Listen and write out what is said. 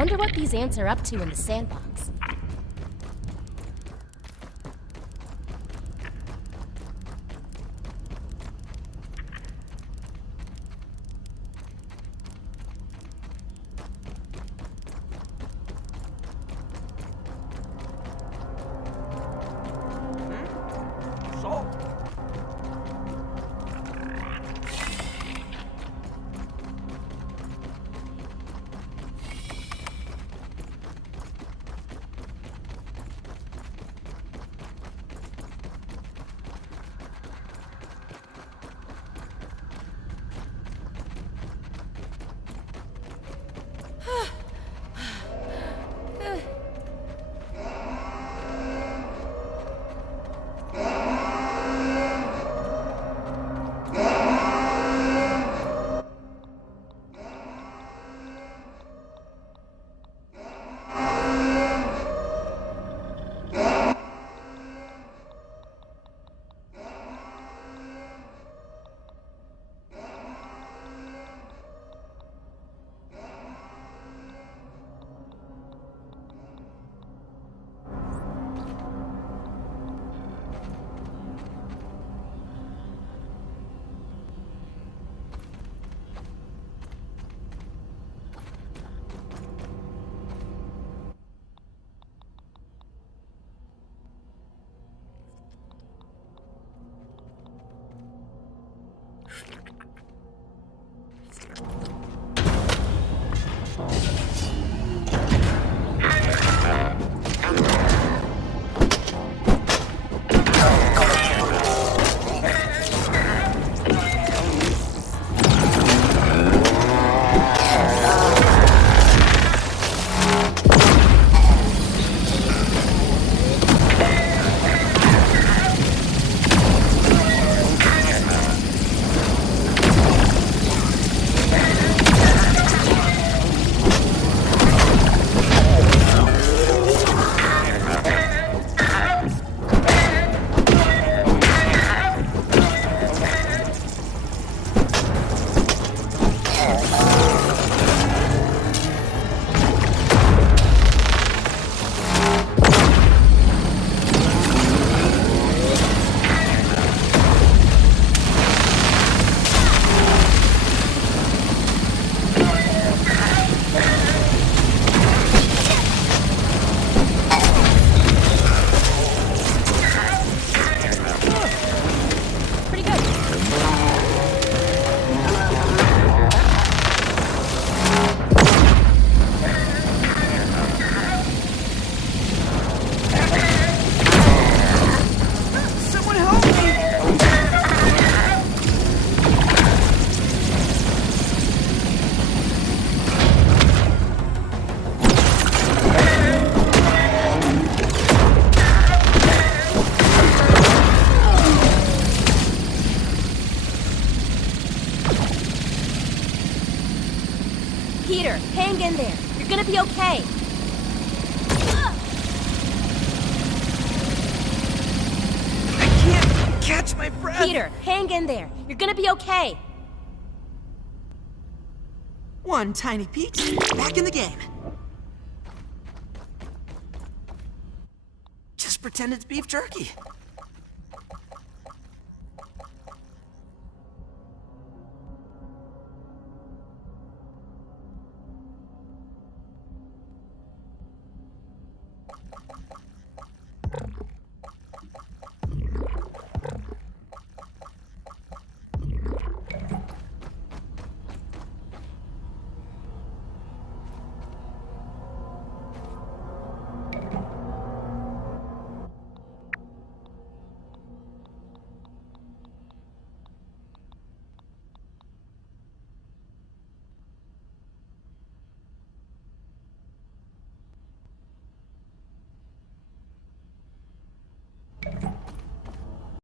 Wonder what these ants are up to in the sandbox. Salt. Pretty good. Someone help me! Peter, hang in there. You're gonna be okay. I can't catch my breath. Peter, hang in there. You're gonna be okay. One tiny peek, back in the game. Just pretend it's beef jerky.